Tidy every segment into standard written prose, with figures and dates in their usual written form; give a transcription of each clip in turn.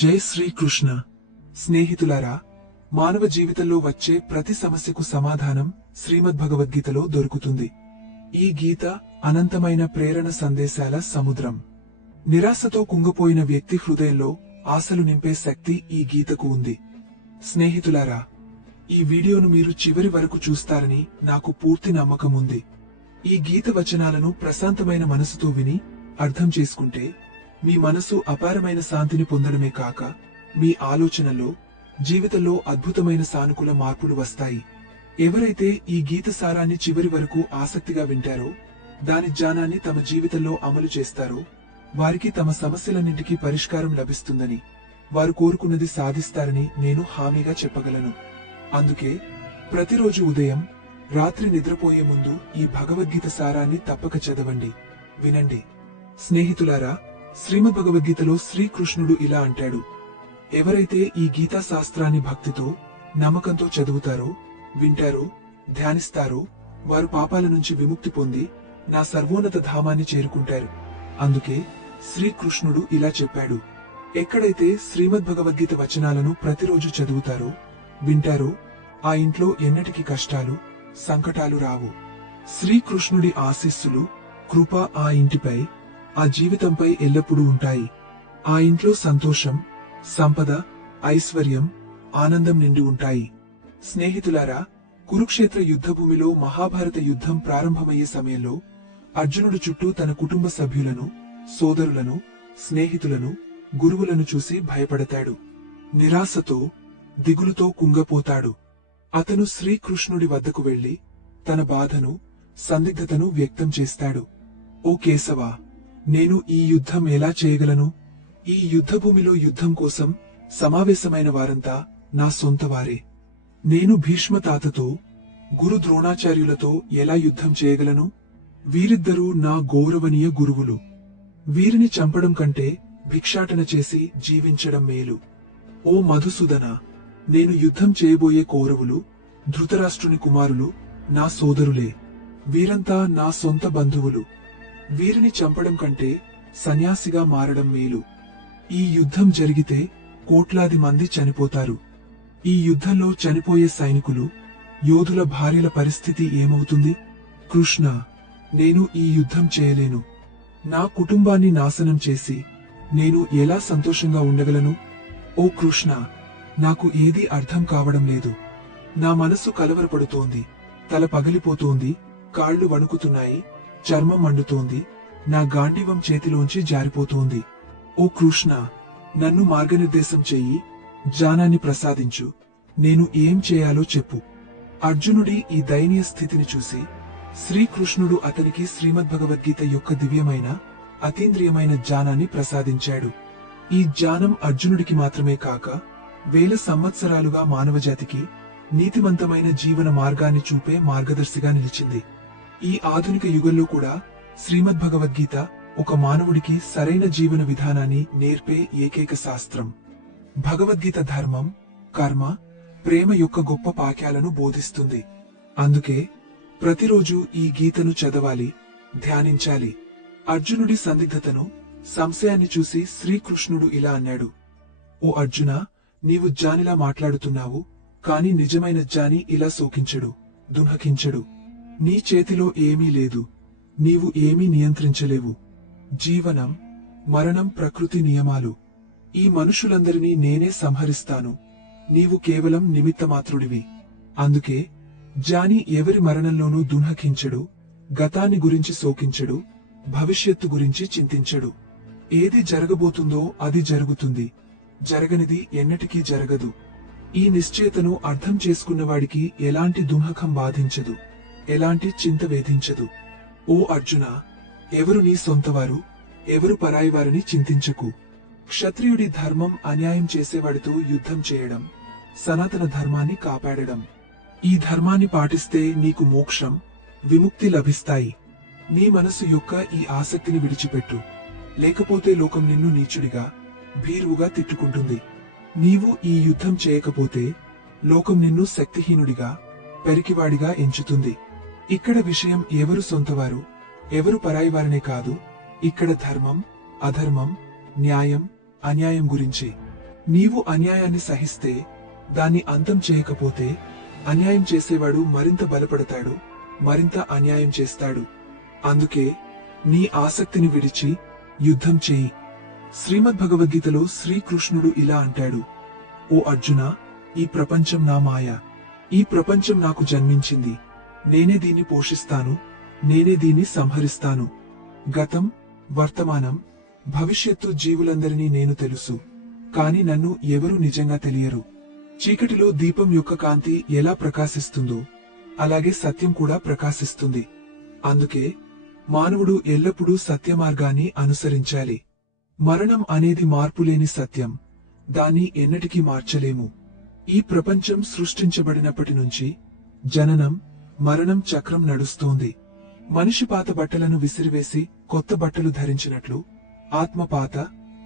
జై శ్రీకృష్ణ. స్నేహితులారా, మానవ జీవితంలో వచ్చే ప్రతి సమస్యకు సమాధానం శ్రీమద్భగవద్గీతలో దొరుకుతుంది. ఈ గీత అనంతమైన ప్రేరణ సందేశాల సముద్రం. నిరాశతో కుంగిపోయిన వ్యక్తి హృదయంలో ఆశలు నింపే శక్తి ఈ గీతకు ఉంది. స్నేహితులారా, ఈ వీడియోను మీరు చివరి వరకు చూస్తారని నాకు పూర్తి నమ్మకం ఉంది. ఈ గీత వచనాలను ప్రశాంతమైన మనసుతో విని అర్థం చేసుకుంటే మీ మనసు అపారమైన శాంతిని పొందడమే కాక మీ ఆలోచనలో, జీవితంలో అద్భుతమైన సానుకూల మార్పులు వస్తాయి. ఎవరైతే ఈ గీత సారాన్ని చివరి వరకు ఆసక్తిగా వింటారో, దాని జ్ఞానాన్ని తమ జీవితంలో అమలు చేస్తారో, వారికి తమ సమస్యలన్నింటికీ పరిష్కారం లభిస్తుందని, వారు కోరుకున్నది సాధిస్తారని నేను హామీగా చెప్పగలను. అందుకే ప్రతిరోజు ఉదయం, రాత్రి నిద్రపోయే ముందు ఈ భగవద్గీత సారాన్ని తప్పక చదవండి, వినండి. స్నేహితులారా, శ్రీమద్భగవద్గీతలో శ్రీకృష్ణుడు ఇలా అంటాడు: ఎవరైతే ఈ గీతా శాస్త్రాన్ని భక్తితో, నమ్మకంతో చదువుతారో, వింటారో, ధ్యానిస్తారో, వారు పాపాల నుంచి విముక్తి పొంది నా సర్వోన్నత ధామాన్ని చేరుకుంటారు. అందుకే శ్రీకృష్ణుడు ఇలా చెప్పాడు: ఎక్కడైతే శ్రీమద్భగవద్గీత వచనాలను ప్రతిరోజు చదువుతారో, వింటారో, ఆ ఇంట్లో ఎన్నటికీ కష్టాలు, సంకటాలు రావు. శ్రీకృష్ణుడి ఆశీస్సులు, కృప ఆ ఇంటిపై, ఆ జీవితంపై ఎల్లప్పుడూ ఉంటాయి. ఆ ఇంట్లో సంతోషం, సంపద, ఐశ్వర్యం, ఆనందం నిండి ఉంటాయి. స్నేహితులారా, కురుక్షేత్ర యుద్ధభూమిలో మహాభారత యుద్ధం ప్రారంభమయ్యే సమయంలో అర్జునుడు చుట్టూ తన కుటుంబ సభ్యులను, సోదరులను, స్నేహితులను, గురువులను చూసి భయపడతాడు. నిరాశతో, దిగులుతో కుంగపోతాడు. అతను శ్రీకృష్ణుడి వద్దకు వెళ్లి తన బాధను, సందిగ్ధతను వ్యక్తం చేస్తాడు. ఓ కేశవా, నేను ఈ యుద్ధం ఎలా చేయగలను? ఈ యుద్ధభూమిలో యుద్ధం కోసం సమావేశమైన వారంతా నా సొంత వారే. నేను భీష్మ తాతతో, గురు ద్రోణాచార్యులతో ఎలా యుద్ధం చేయగలను? వీరిద్దరూ నా గౌరవనీయ గురువులు. వీరిని చంపడం కంటే భిక్షాటన చేసి జీవించడం మేలు. ఓ మధుసూదన, నేను యుద్ధం చేయబోయే కౌరవులు, ధృతరాష్ట్రుని కుమారులు నా సోదరులే. వీరంతా నా సొంత బంధువులు. వీరిని చంపడం కంటే సన్యాసిగా మారడం మేలు. ఈ యుద్ధం జరిగితే కోట్లాది మంది చనిపోతారు. ఈ యుద్ధంలో చనిపోయే సైనికులు, యోధుల భార్యల పరిస్థితి ఏమవుతుంది? కృష్ణ, నేను ఈ యుద్ధం చేయలేను. నా కుటుంబాన్ని నాశనం చేసి నేను ఎలా సంతోషంగా ఉండగలను? ఓ కృష్ణ, నాకు ఏదీ అర్థం కావడం లేదు. నా మనసు కలవరపడుతోంది, తల పగిలిపోతోంది, కాళ్లు వణుకుతున్నాయి, చర్మం మండుతోంది, నా గాంధీవం చేతిలోంచి జారిపోతోంది. ఓ కృష్ణ, నన్ను మార్గనిర్దేశం చెయ్యి, జ్ఞానాన్ని ప్రసాదించు. నేను ఏం చేయాలో చెప్పు. అర్జునుడి ఈ దయనీయ స్థితిని చూసి శ్రీకృష్ణుడు అతనికి శ్రీమద్భగవద్గీత యొక్క దివ్యమైన, అతీంద్రియమైన జ్ఞానాన్ని ప్రసాదించాడు. ఈ జ్ఞానం అర్జునుడికి మాత్రమే కాక వేల సంవత్సరాలుగా మానవజాతికి నీతివంతమైన జీవన మార్గాన్ని చూపే మార్గదర్శిగా నిలిచింది. ఈ ఆధునిక యుగంలో కూడా శ్రీమద్భగవద్గీత ఒక మానవుడికి సరైన జీవన విధానాన్ని నేర్పే ఏకైక శాస్త్రం. భగవద్గీత ధర్మం, కర్మ, ప్రేమ యొక్క గొప్ప పాఠ్యాలను బోధిస్తుంది. అందుకే ప్రతిరోజు ఈ గీతను చదవాలి, ధ్యానించాలి. అర్జునుడి సందిగ్ధతను, సంశయాన్ని చూసి శ్రీకృష్ణుడు ఇలా అన్నాడు: ఓ అర్జున, నీవు జ్ఞానిలా మాట్లాడుతున్నావు, కాని నిజమైన జ్ఞాని ఇలా శోకించడు, దుఃఖించడు. నీ చేతిలో ఏమీ లేదు, నీవు ఏమీ నియంత్రించలేవు. జీవనం, మరణం ప్రకృతి నియమాలు. ఈ మనుషులందరినీ నేనే సంహరిస్తాను. నీవు కేవలం నిమిత్తమాత్రుడివి. అందుకే జ్ఞాని ఎవరి మరణంలోనూ దుఃఖించడు, గతాన్ని గురించి శోకించడు, భవిష్యత్తు గురించి చింతించడు. ఏది జరగబోతుందో అది జరుగుతుంది, జరగనిది ఎన్నటికీ జరగదు. ఈ నిశ్చయతను అర్థం చేసుకున్నవాడికి ఎలాంటి దుఃఖం బాధించదు, ఎలాంటి చింత వేధించదు. ఓ అర్జున, ఎవరు నీ సొంతవారు, ఎవరు పరాయివారని చింతించకు. క్షత్రియుడి ధర్మం అన్యాయం చేసేవాడితో యుద్ధం చేయడం, సనాతన ధర్మాన్ని కాపాడడం. ఈ ధర్మాన్ని పాటిస్తే నీకు మోక్షం, విముక్తి లభిస్తాయి. నీ మనసు యొక్క ఈ ఆసక్తిని విడిచిపెట్టు, లేకపోతే లోకం నిన్ను నీచుడిగా, భీరువుగా తిట్టుకుంటుంది. నీవు ఈ యుద్ధం చేయకపోతే లోకం నిన్ను శక్తిహీనుడిగా, పెరికివాడిగా ఎంచుతుంది. ఇక్కడ విషయం ఎవరు సొంతవారు, ఎవరు పరాయివారనే కాదు, ఇక్కడ ధర్మం, అధర్మం, న్యాయం, అన్యాయం గురించి. నీవు అన్యాయాన్ని సహిస్తే, దాన్ని అంతం చేయకపోతే, అన్యాయం చేసేవాడు మరింత బలపడతాడు, మరింత అన్యాయం చేస్తాడు. అందుకే నీ ఆసక్తిని విడిచి యుద్ధం చేయి. శ్రీమద్భగవద్గీతలో శ్రీకృష్ణుడు ఇలా అంటాడు: ఓ అర్జునా, ఈ ప్రపంచం నా మాయ. ఈ ప్రపంచం నాకు జన్మించింది. నేనే దీన్ని పోషిస్తాను, నేనే దీన్ని సంహరిస్తాను. గతం, వర్తమానం, భవిష్యత్తు జీవులందరినీ నేను తెలుసు. కాని నన్ను ఎవరూ నిజంగా తెలియరు. చీకటిలో దీపం యొక్క కాంతి ఎలా ప్రకాశిస్తుందో అలాగే సత్యం కూడా ప్రకాశిస్తుంది. అందుకే మానవుడు ఎల్లప్పుడూ సత్యమార్గాన్ని అనుసరించాలి. మరణం అనేది మార్పులేని సత్యం. దాన్ని ఎన్నటికీ మార్చలేము. ఈ ప్రపంచం సృష్టించబడినప్పటి నుంచి జననం, మరణం చక్రం నడుస్తోంది. మనిషి పాత బట్టలను విసిరివేసి కొత్త బట్టలు ధరించినట్లు ఆత్మ పాత,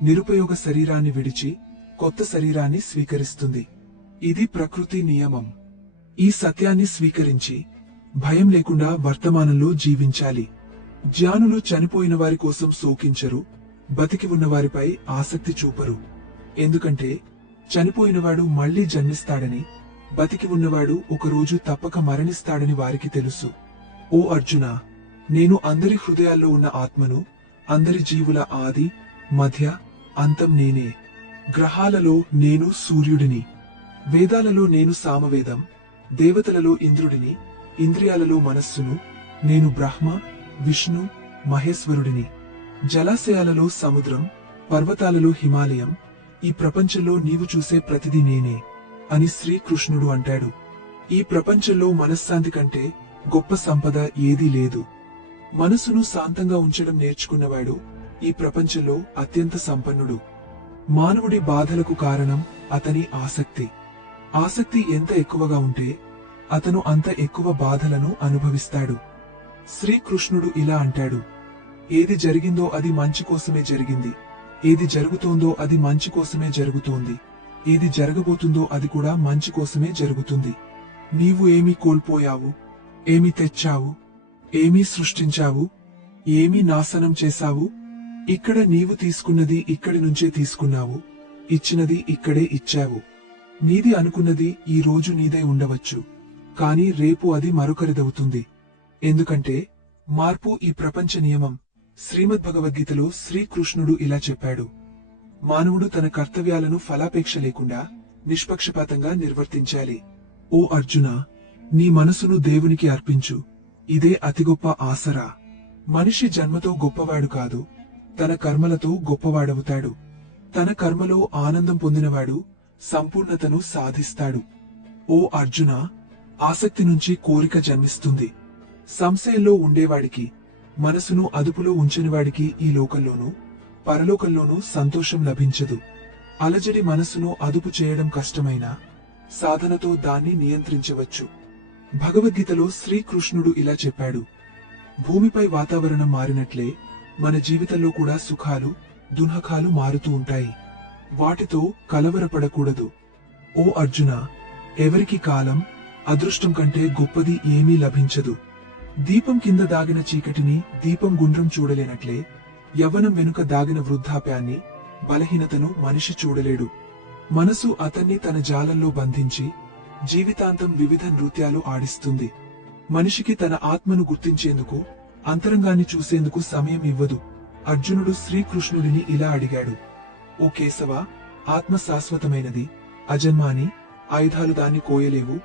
నిరుపయోగ శరీరాన్ని విడిచి కొత్త శరీరాన్ని స్వీకరిస్తుంది. ఇది ప్రకృతి నియమం. ఈ సత్యాన్ని స్వీకరించి భయం లేకుండా వర్తమానంలో జీవించాలి. జ్ఞానులు చనిపోయిన వారి కోసం శోకించరు, బతికి ఉన్నవారిపై ఆసక్తి చూపరు. ఎందుకంటే చనిపోయినవాడు మళ్లీ జన్మిస్తాడని, బతికి ఉన్నవాడు ఒకరోజు తప్పక మరణిస్తాడని వారికి తెలుసు. ఓ అర్జునా, నేను అందరి హృదయాల్లో ఉన్న ఆత్మను, అందరి జీవుల ఆది, మధ్య, అంతం నేనే. గ్రహాలలో నేను సూర్యుడిని, వేదాలలో నేను సామవేదం, దేవతలలో ఇంద్రుడిని, ఇంద్రియాలలో మనస్సును, నేను బ్రహ్మ, విష్ణు, మహేశ్వరుడిని. జలాశయాలలో సముద్రం, పర్వతాలలో హిమాలయం, ఈ ప్రపంచంలో నీవు చూసే ప్రతిదీ నేనే అని శ్రీకృష్ణుడు అంటాడు. ఈ ప్రపంచంలో మనశ్శాంతి కంటే గొప్ప సంపద ఏదీ లేదు. మనసును శాంతంగా ఉంచడం నేర్చుకున్నవాడు ఈ ప్రపంచంలో అత్యంత సంపన్నుడు. మానవుడి బాధలకు కారణం అతని ఆసక్తి. ఆసక్తి ఎంత ఎక్కువగా ఉంటే అతను అంత ఎక్కువ బాధలను అనుభవిస్తాడు. శ్రీకృష్ణుడు ఇలా అంటాడు: ఏది జరిగిందో అది మంచి కోసమే జరిగింది, ఏది జరుగుతోందో అది మంచి కోసమే జరుగుతోంది, ఏది జరగబోతుందో అది కూడా మంచి కోసమే జరుగుతుంది. నీవు ఏమి కోల్పోయావు, ఏమి తెచ్చావు, ఏమి సృష్టించావు, ఏమి నాశనం చేశావు? ఇక్కడ నీవు తీసుకున్నది ఇక్కడి నుంచే తీసుకున్నావు, ఇచ్చినది ఇక్కడే ఇచ్చావు. నీది అనుకున్నది ఈ రోజు నీదై ఉండవచ్చు, కాని రేపు అది మరొకరిదవుతుంది. ఎందుకంటే మార్పు ఈ ప్రపంచ నియమం. శ్రీమద్భగవద్గీతలో శ్రీకృష్ణుడు ఇలా చెప్పాడు: మానవుడు తన కర్తవ్యాలను ఫలాపేక్ష లేకుండా నిష్పక్షపాతంగా నిర్వర్తించాలి. ఓ అర్జునా, నీ మనసును దేవునికి అర్పించు. ఇదే అతి గొప్ప ఆసరా. మనిషి జన్మతో గొప్పవాడు కాదు, తన కర్మలతో గొప్పవాడవుతాడు. తన కర్మలో ఆనందం పొందినవాడు సంపూర్ణతను సాధిస్తాడు. ఓ అర్జునా, ఆసక్తి నుంచి కోరిక జన్మిస్తుంది. సంశయంలో ఉండేవాడికి, మనసును అదుపులో ఉంచనివాడికి ఈ లోకంలోనూ పరలోకంలోనూ సంతోషం లభించదు. అలజడి మనసును అదుపు చేయడం కష్టమైనా సాధనతో దాన్ని నియంత్రించవచ్చు. భగవద్గీతలో శ్రీకృష్ణుడు ఇలా చెప్పాడు: భూమిపై వాతావరణం మారినట్లే మన జీవితంలో కూడా సుఖాలు, దుఃఖాలు మారుతూ ఉంటాయి. వాటితో కలవరపడకూడదు. ఓ అర్జునా, ఎవరికి కాలం, అదృష్టం కంటే గొప్పది ఏమీ లభించదు. దీపం కింద దాగిన చీకటిని దీపం గుండ్రం చూడలేనట్లే యవ్వనం వెనుక దాగిన వృద్ధాప్యాన్ని, బలహీనతను మనిషి చూడలేడు. మనసు అతన్ని తన జాలంలో బంధించి జీవితాంతం వివిధ నృత్యాలు ఆడిస్తుంది. మనిషికి తన ఆత్మను గుర్తించేందుకు, అంతరంగాన్ని చూసేందుకు సమయం ఇవ్వదు. అర్జునుడు శ్రీకృష్ణుడిని ఇలా అడిగాడు: ఓ కేశవ, ఆత్మ శాశ్వతమైనది, అజన్మాని, ఆయుధాలు దాన్ని కోయలేవు,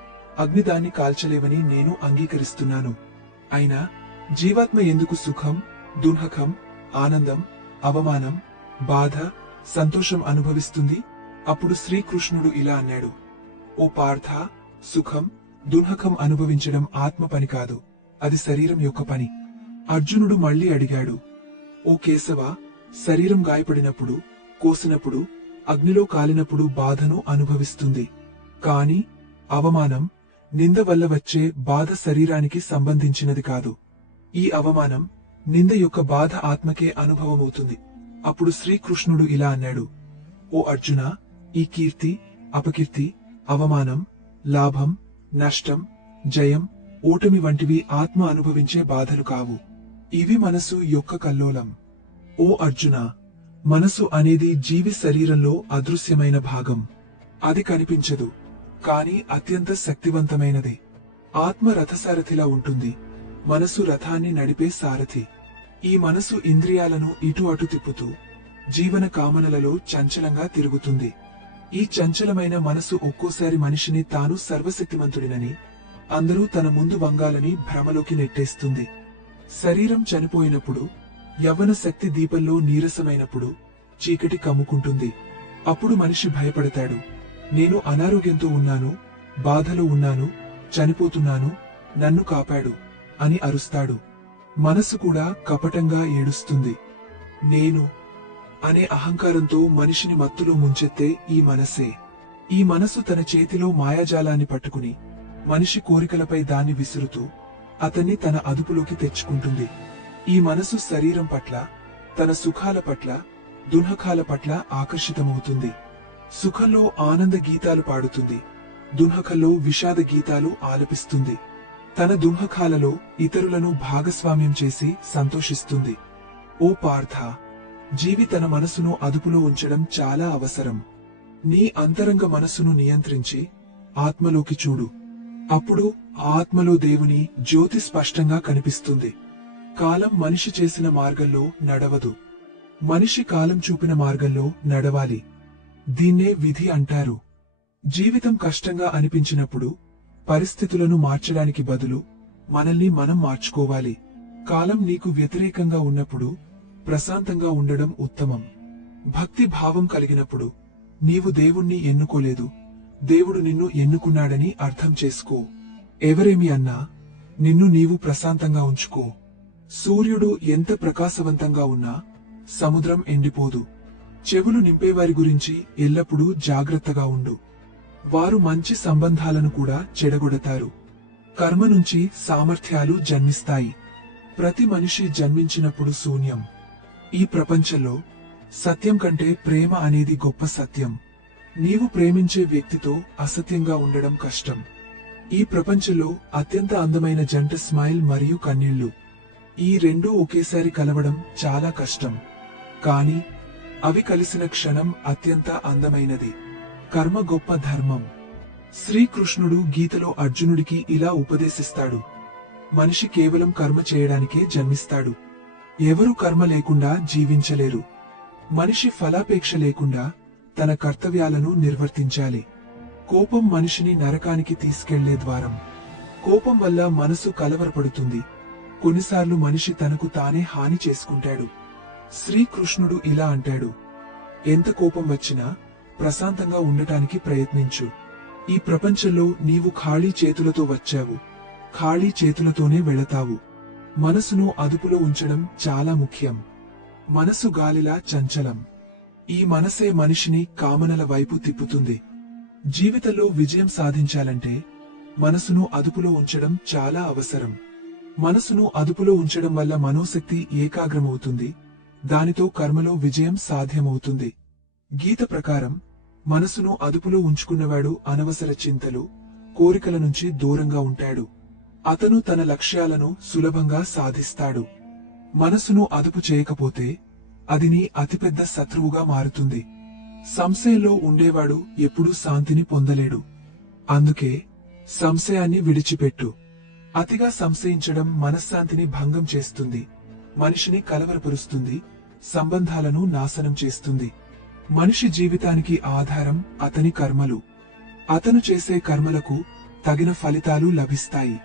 అగ్ని దాన్ని కాల్చలేవని నేను అంగీకరిస్తున్నాను. అయినా జీవాత్మ ఎందుకు సుఖం, దుఃఖం, ఆనందం, అవమానం, బాధ, సంతోషం అనుభవిస్తుంది? అప్పుడు శ్రీకృష్ణుడు ఇలా అన్నాడు: ఓ పార్థ, సుఖం, దుఃఖం అనుభవించడం ఆత్మ పని కాదు, అది శరీరం యొక్క పని. అర్జునుడు మళ్లీ అడిగాడు: ఓ కేశవ, శరీరం గాయపడినప్పుడు, కోసినప్పుడు, అగ్నిలో కాలినప్పుడు బాధను అనుభవిస్తుంది. కాని అవమానం, నింద వల్ల వచ్చే బాధ శరీరానికి సంబంధించినది కాదు. ఈ అవమానం, నింద యొక్క బాధ ఆత్మకే అనుభవమవుతుంది. అప్పుడు శ్రీకృష్ణుడు ఇలా అన్నాడు: ఓ అర్జున, ఈ కీర్తి, అపకీర్తి, అవమానం, లాభం, నష్టం, జయం, ఓటమి వంటివి ఆత్మ అనుభవించే బాధలు కావు. ఇవి మనసు యొక్క కల్లోలం. ఓ అర్జున, మనసు అనేది జీవి శరీరంలో అదృశ్యమైన భాగం. అది కనిపించదు, కాని అత్యంత శక్తివంతమైనది. ఆత్మ రథసారథిలా ఉంటుంది, మనసు రథాన్ని నడిపే సారథి. ఈ మనసు ఇంద్రియాలను ఇటు అటు తిప్పుతూ జీవన కామనలలో చంచలంగా తిరుగుతుంది. ఈ చంచలమైన మనసు ఒక్కోసారి మనిషిని తాను సర్వశక్తిమంతుడినని, అందరూ తన ముందు వంగాలని భ్రమలోకి నెట్టేస్తుంది. శరీరం చనిపోయినప్పుడు, యవ్వన శక్తి దీపంలో నీరసమైనప్పుడు చీకటి కమ్ముకుంటుంది. అప్పుడు మనిషి భయపడతాడు. నేను అనారోగ్యంతో ఉన్నాను, బాధలో ఉన్నాను, చనిపోతున్నాను, నన్ను కాపాడు అని అరుస్తాడు. మనసు కూడా కపటంగా ఏడుస్తుంది. నేను అనే అహంకారంతో మనిషిని మత్తులో ముంచెత్తే ఈ మనసే. ఈ మనసు తన చేతిలో మాయాజాలాన్ని పట్టుకుని మనిషి కోరికలపై దాన్ని విసురుతూ అతన్ని తన అదుపులోకి తెచ్చుకుంటుంది. ఈ మనసు శరీరం పట్ల, తన సుఖాల పట్ల, దుఃఖాల పట్ల ఆకర్షితమవుతుంది. సుఖంలో ఆనంద గీతాలు పాడుతుంది, దుఃఖంలో విషాద గీతాలు ఆలపిస్తుంది. తన దుఃఖాలలో ఇతరులను భాగస్వామ్యం చేసి సంతోషిస్తుంది. ఓ పార్థ, జీవి తన మనసును అదుపులో ఉంచడం చాలా అవసరం. నీ అంతరంగ మనసును నియంత్రించి ఆత్మలోకి చూడు. అప్పుడు ఆత్మలో దేవుని జ్యోతి స్పష్టంగా కనిపిస్తుంది. కాలం మనిషి చేసిన మార్గంలో నడవదు, మనిషి కాలం చూపిన మార్గంలో నడవాలి. దీన్నే విధి అంటారు. జీవితం కష్టంగా అనిపించినప్పుడు పరిస్థితులను మార్చడానికి బదులు మనల్ని మనం మార్చుకోవాలి. కాలం నీకు వ్యతిరేకంగా ఉన్నప్పుడు ప్రశాంతంగా ఉండడం ఉత్తమం. భక్తి భావం కలిగినప్పుడు నీవు దేవుణ్ణి ఎన్నుకోలేదు, దేవుడు నిన్ను ఎన్నుకున్నాడని అర్థం చేసుకో. ఎవరేమి అన్నా నిన్ను నీవు ప్రశాంతంగా ఉంచుకో. సూర్యుడు ఎంత ప్రకాశవంతంగా ఉన్నా సముద్రం ఎండిపోదు. చెవులు నింపేవారి గురించి ఎల్లప్పుడూ జాగ్రత్తగా ఉండు. వారు మంచి సంబంధాలను కూడా చెడగొడతారు. కర్మ నుంచి సామర్థ్యాలు జన్మిస్తాయి. ప్రతి మనిషి జన్మించినప్పుడు శూన్యం. ఈ ప్రపంచంలో సత్యం కంటే ప్రేమ అనేది గొప్ప సత్యం. నీవు ప్రేమించే వ్యక్తితో అసత్యంగా ఉండడం కష్టం. ఈ ప్రపంచంలో అత్యంత అందమైన జంట స్మైల్ మరియు కన్నీళ్లు. ఈ రెండూ ఒకేసారి కలవడం చాలా కష్టం, కాని అవి కలిసిన క్షణం అత్యంత అందమైనది. కర్మ గొప్ప ధర్మం. శ్రీకృష్ణుడు గీతలో అర్జునుడికి ఇలా ఉపదేశిస్తాడు: మనిషి కేవలం కర్మ చేయడానికే జన్మిస్తాడు. ఎవరు కర్మ లేకుండా జీవించలేరు. మనిషి ఫలాపేక్ష లేకుండా తన కర్తవ్యాలను నిర్వర్తించాలి. కోపం మనిషిని నరకానికి తీసుకెళ్లే ద్వారం. కోపం వల్ల మనసు కలవరపడుతుంది. కొన్నిసార్లు మనిషి తనకు తానే హాని చేసుకుంటాడు. శ్రీకృష్ణుడు ఇలా అంటాడు: ఎంత కోపం వచ్చినా ప్రశాంతంగా ఉండటానికి ప్రయత్నించు. ఈ ప్రపంచంలో నీవు ఖాళీ చేతులతో వచ్చావు, ఖాళీ చేతులతోనే వెళతావు. మనసును అదుపులో ఉంచడం చాలా ముఖ్యం. మనసు గాలిలా చంచలం. ఈ మనసే మనిషిని కామనల వైపు తిప్పుతుంది. జీవితంలో విజయం సాధించాలంటే మనసును అదుపులో ఉంచడం చాలా అవసరం. మనసును అదుపులో ఉంచడం వల్ల మనోశక్తి ఏకాగ్రమవుతుంది. దానితో కర్మలో విజయం సాధ్యమవుతుంది. గీత ప్రకారం మనసును అదుపులో ఉంచుకున్నవాడు అనవసర చింతలు, కోరికల నుంచి దూరంగా ఉంటాడు. అతను తన లక్ష్యాలను సులభంగా సాధిస్తాడు. మనసును అదుపు చేయకపోతే అది నీ అతిపెద్ద శత్రువుగా మారుతుంది. సంశయంలో ఉండేవాడు ఎప్పుడూ శాంతిని పొందలేడు. అందుకే సంశయాన్ని విడిచిపెట్టు. అతిగా సంశయించడం మనశ్శాంతిని భంగం చేస్తుంది, మనిషిని కలవరపరుస్తుంది, సంబంధాలను నాశనం చేస్తుంది. మనిషి జీవితానికి ఆధారం అతని కర్మలు. అతను చేసే కర్మలకు తగిన ఫలితాలు లభిస్తాయి.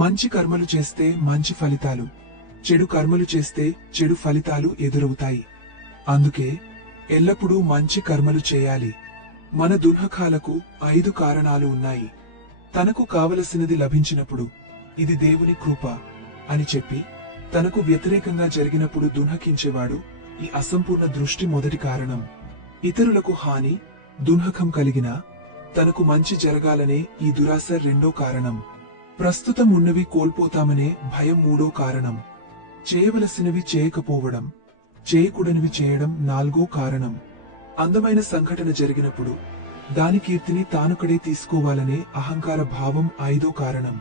మంచి కర్మలు చేస్తే మంచి ఫలితాలు, చెడు కర్మలు చేస్తే చెడు ఫలితాలు ఎదురవుతాయి. అందుకే ఎల్లప్పుడూ మంచి కర్మలు చేయాలి. మన దుర్హకాలకు 5 కారణాలు ఉన్నాయి. తనకు కావలసినది లభించినప్పుడు ఇది దేవుని కృప అని చెప్పి, తనకు వ్యతిరేకంగా జరిగినప్పుడు దుఃఖించేవాడు ఈ అసంపూర్ణ దృష్టి మొదటి కారణం. ఇతరులకు హాని, దుఃఖం కలిగినా తనకు మంచి జరగాలనే ఈ దురాశ రెండో కారణం. ప్రస్తుతం ఉన్నవి కోల్పోతామనే భయం మూడో కారణం. చేయవలసినవి చేయకపోవడం, చేయకూడనివి చేయడం నాలుగో కారణం. అందమైన సంఘటన జరిగినప్పుడు దాని కీర్తిని తానొకడే తీసుకోవాలనే అహంకార భావం 5వ కారణం.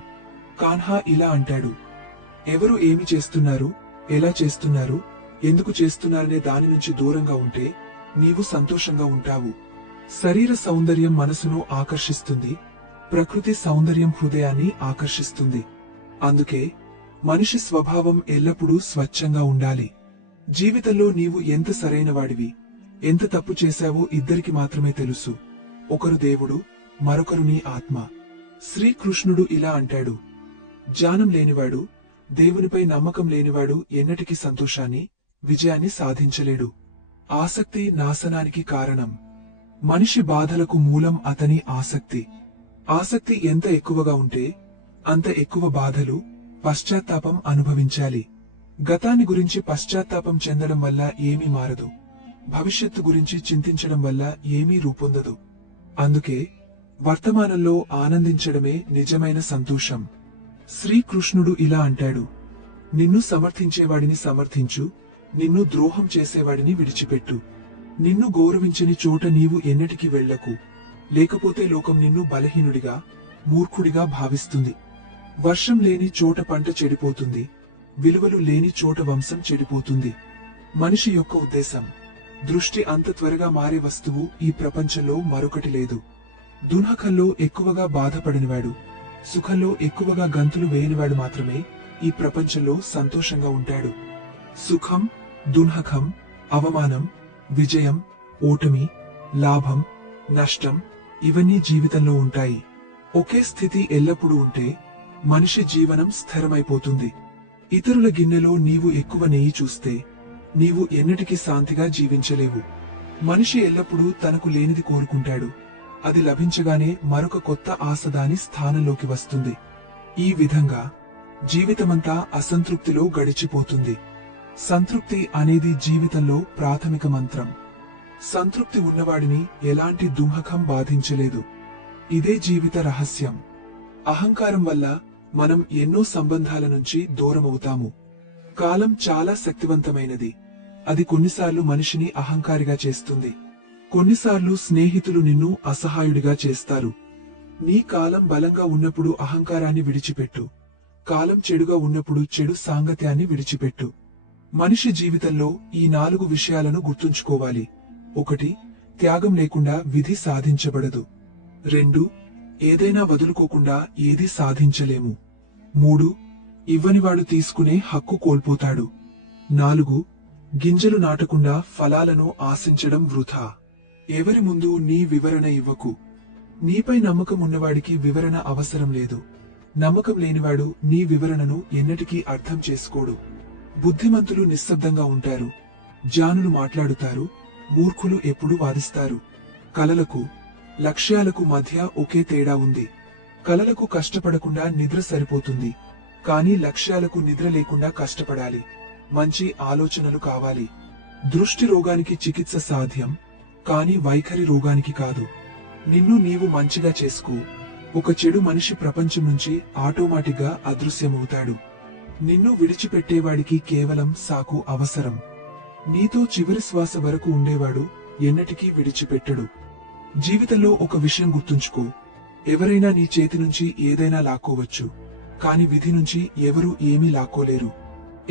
కాన్హా ఇలా అంటాడు: ఎవరు ఏమి చేస్తున్నారు, ఎలా చేస్తున్నారు, ఎందుకు చేస్తున్నారనే దాని నుంచి దూరంగా ఉంటే నీవు సంతోషంగా ఉంటావు. శరీర సౌందర్యం మనసును ఆకర్షిస్తుంది, ప్రకృతి సౌందర్యం హృదయాన్ని ఆకర్షిస్తుంది. అందుకే మనిషి స్వభావం ఎల్లప్పుడూ స్వచ్ఛంగా ఉండాలి. జీవితంలో నీవు ఎంత సరైనవాడివి, ఎంత తప్పు చేశావో ఇద్దరికి మాత్రమే తెలుసు. ఒకరు దేవుడు, మరొకరు నీ ఆత్మ. శ్రీకృష్ణుడు ఇలా అంటాడు, జ్ఞానం లేనివాడు, దేవునిపై నమ్మకం లేనివాడు ఎన్నటికీ సంతోషాన్ని, విజయాన్ని సాధించలేడు. ఆసక్తి నాశనానికి కారణం. మనిషి బాధలకు మూలం అతని ఆసక్తి. ఆసక్తి ఎంత ఎక్కువగా ఉంటే అంత ఎక్కువ బాధలు, పశ్చాత్తాపం అనుభవించాలి. గతాన్ని గురించి పశ్చాత్తాపం చెందడం వల్ల ఏమీ మారదు. భవిష్యత్తు గురించి చింతించడం వల్ల ఏమీ రూపొందదు. అందుకే వర్తమానంలో ఆనందించడమే నిజమైన సంతోషం. శ్రీకృష్ణుడు ఇలా అంటాడు, నిన్ను సమర్థించేవాడిని సమర్థించు, నిన్ను ద్రోహం చేసేవాడిని విడిచిపెట్టు. నిన్ను గౌరవించని చోట నీవు ఎన్నటికి వెళ్లకు, లేకపోతే లోకం నిన్ను బలహీనుడిగా, మూర్ఖుడిగా భావిస్తుంది. వర్షం లేని చోట పంట చెడిపోతుంది, విలువలు లేని చోట వంశం చెడిపోతుంది. మనిషి యొక్క ఉద్దేశం, దృష్టి అంత త్వరగా మారే వస్తువు ఈ ప్రపంచంలో మరొకటి లేదు. దుఃఖంలో ఎక్కువగా బాధపడినవాడు, సుఖంలో ఎక్కువగా గంతులు వేయనివాడు మాత్రమే ఈ ప్రపంచంలో సంతోషంగా ఉంటాడు. సుఖం, దుఃఖం, అవమానం, విజయం, ఓటమి, లాభం, నష్టం ఇవన్నీ జీవితంలో ఉంటాయి. ఒకే స్థితి ఎల్లప్పుడూ ఉంటే మనిషి జీవనం స్థిరమైపోతుంది. ఇతరుల గిన్నెలో నీవు ఎక్కువ నెయ్యి చూస్తే నీవు ఎన్నటికీ శాంతిగా జీవించలేవు. మనిషి ఎల్లప్పుడూ తనకు లేనిది కోరుకుంటాడు. అది లభించగానే మరొక కొత్త ఆశ దాని స్థానంలోకి వస్తుంది. ఈ విధంగా జీవితమంతా అసంతృప్తిలో గడిచిపోతుంది. సంతృప్తి అనేది జీవితంలో ప్రాథమిక మంత్రం. సంతృప్తి ఉన్నవాడిని ఎలాంటి దుఃఖం బాధించలేదు. ఇదే జీవిత రహస్యం. అహంకారం వల్ల మనం ఎన్నో సంబంధాల నుంచి దూరమవుతాము. కాలం చాలా శక్తివంతమైనది. అది కొన్నిసార్లు మనిషిని అహంకారిగా చేస్తుంది. కొన్నిసార్లు స్నేహితులు నిన్ను అసహాయుడిగా చేస్తారు. నీ కాలం బలంగా ఉన్నప్పుడు అహంకారాన్ని విడిచిపెట్టు. కాలం చెడుగా ఉన్నప్పుడు చెడు సాంగత్యాన్ని విడిచిపెట్టు. మనిషి జీవితంలో ఈ 4 విషయాలను గుర్తుంచుకోవాలి. 1. త్యాగం లేకుండా విధి సాధించబడదు. 2. ఏదైనా వదులుకోకుండా ఏది సాధించలేము. 3. ఇవ్వనివాడు తీసుకునే హక్కు కోల్పోతాడు. 4. గింజలు నాటకుండా ఫలాలను ఆశించడం వృథా. ఎవరి ముందు నీ వివరణ ఇవ్వకు. నీపై నమ్మకం ఉన్నవాడికి వివరణ అవసరం లేదు. నమ్మకం లేనివాడు నీ వివరణను ఎన్నటికీ అర్థం చేసుకోడు. బుద్ధిమంతులు నిశ్శబ్దంగా ఉంటారు, జ్ఞానులు మాట్లాడుతారు, మూర్ఖులు ఎప్పుడూ వాదిస్తారు. కలలకు, లక్ష్యాలకు మధ్య ఒకే తేడా ఉంది. కలలకు కష్టపడకుండా నిద్ర సరిపోతుంది, కానీ లక్ష్యాలకు నిద్ర లేకుండా కష్టపడాలి. మంచి ఆలోచనలు కావాలి. దృష్టి రోగానికి చికిత్స సాధ్యం, కానీ వైఖరి రోగానికి కాదు. నిన్ను నీవు మంచిగా చేసుకో. ఒక చెడు మనిషి ప్రపంచం నుంచి ఆటోమేటిక్గా అదృశ్యమవుతాడు. నిన్ను విడిచిపెట్టేవాడికి కేవలం సాకు అవసరం. నీతో చివరి శ్వాస వరకు ఉండేవాడు ఎన్నటికీ విడిచిపెట్టడు. జీవితంలో ఒక విషయం గుర్తుంచుకో, ఎవరైనా నీ చేతి నుంచి ఏదైనా లాక్కోవచ్చు, కాని విధి నుంచి ఎవరూ ఏమీ లాక్కోలేరు.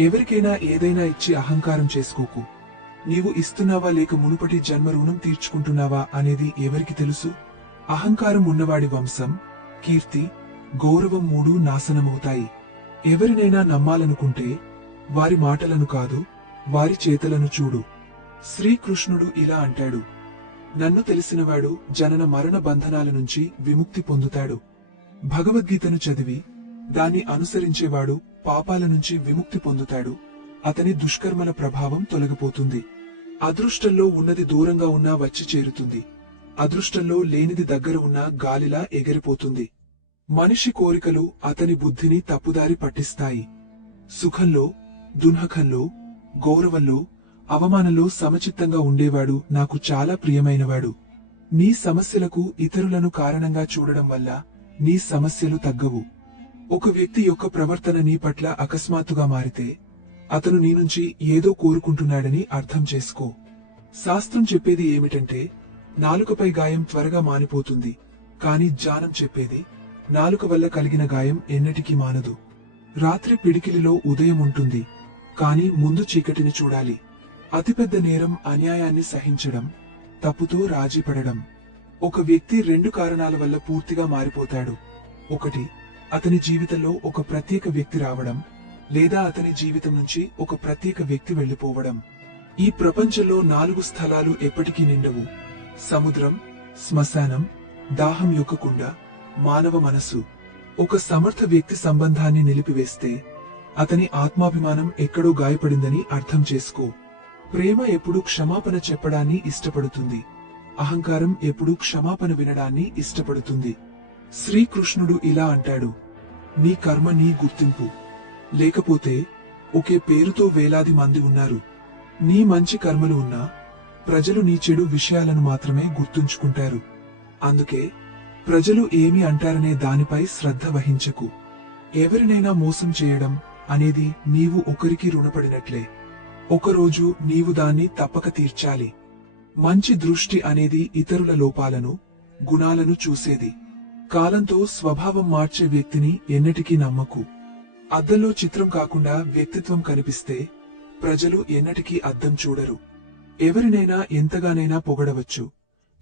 ఎవరికైనా ఏదైనా ఇచ్చి అహంకారం చేసుకోకు. నీవు ఇస్తున్నావా లేక మునుపటి జన్మ రుణం తీర్చుకుంటున్నావా అనేది ఎవరికి తెలుసు? అహంకారం ఉన్నవాడి వంశం, కీర్తి, గౌరవం 3 నాశనమవుతాయి. ఎవరినైనా నమ్మాలనుకుంటే వారి మాటలను కాదు, వారి చేతలను చూడు. శ్రీకృష్ణుడు ఇలా అంటాడు, నన్ను తెలిసినవాడు జనన మరణ బంధనాల నుంచి విముక్తి పొందుతాడు. భగవద్గీతను చదివి దాన్ని అనుసరించేవాడు పాపాల నుంచి విముక్తి పొందుతాడు. అతని దుష్కర్మల ప్రభావం తొలగిపోతుంది. అదృష్టంలో ఉన్నది దూరంగా ఉన్నా వచ్చి చేరుతుంది. అదృష్టంలో లేనిది దగ్గర ఉన్నా గాలిలా ఎగిరిపోతుంది. మనిషి కోరికలు అతని బుద్ధిని తప్పుదారి పట్టిస్తాయి. సుఖంలో, దుఃఖంలో, గౌరవంలో, అవమానంలో సమచిత్తంగా ఉండేవాడు నాకు చాలా ప్రియమైనవాడు. నీ సమస్యలకు ఇతరులను కారణంగా చూడడం వల్ల నీ సమస్యలు తగ్గవు. ఒక వ్యక్తి యొక్క ప్రవర్తన నీ పట్ల అకస్మాత్తుగా మారితే అతను నీ నుంచి ఏదో కోరుకుంటున్నాడని అర్థం చేసుకో. శాస్త్రం చెప్పేది ఏమిటంటే, నాలుకపై గాయం త్వరగా మానిపోతుంది, కాని జ్ఞానం చెప్పేది నాలుక వల్ల కలిగిన గాయం ఎన్నటికీ మానదు. రాత్రి పిడికిలిలో ఉదయం ఉంటుంది, కాని ముందు చీకటిని చూడాలి. అతిపెద్ద నేరం అన్యాయాన్ని సహించడం, తప్పుతో రాజీపడడం. ఒక వ్యక్తి రెండు కారణాల వల్ల పూర్తిగా మారిపోతాడు. ఒకటి, అతని జీవితంలో ఒక ప్రత్యేక వ్యక్తి రావడం, లేదా అతని జీవితం నుంచి ఒక ప్రత్యేక వ్యక్తి వెళ్లిపోవడం. ఈ ప్రపంచంలో 4 స్థలాలు ఎప్పటికీ నిండవు: సముద్రం, శ్మశానం, దాహం యొక్క కుండ, మానవ మనసు. ఒక సమర్థ వ్యక్తి సంబంధాన్ని నిలిపివేస్తే అతని ఆత్మాభిమానం ఎక్కడో గాయపడిందని అర్థం చేసుకో. ప్రేమ ఎప్పుడూ క్షమాపణ చెప్పడాన్ని ఇష్టపడుతుంది. అహంకారం ఎప్పుడూ క్షమాపణ వినడాన్ని ఇష్టపడుతుంది. శ్రీకృష్ణుడు ఇలా అంటాడు: నీ కర్మ నీ గుర్తింపు. లేకపోతే ఒకే పేరుతో వేలాది మంది ఉన్నారు. నీ మంచి కర్మలు ఉన్నా ప్రజలు నీ చెడు విషయాలను మాత్రమే గుర్తుంచుకుంటారు. అందుకే ప్రజలు ఏమి అంటారనే దానిపై శ్రద్ధ వహించకు. ఎవరినైనా మోసం చేయడం అనేది నీవు ఒకరికి రుణపడినట్లే. ఒకరోజు నీవు దాన్ని తప్పక తీర్చాలి. మంచి దృష్టి అనేది ఇతరుల లోపాలను, గుణాలను చూసేది. కాలంతో స్వభావం మార్చే వ్యక్తిని ఎన్నటికీ నమ్మకు. అద్దంలో చిత్రం కాకుండా వ్యక్తిత్వం కనిపిస్తే ప్రజలు ఎన్నటికీ అద్దం చూడరు. ఎవరినైనా ఎంతగానైనా పొగడవచ్చు,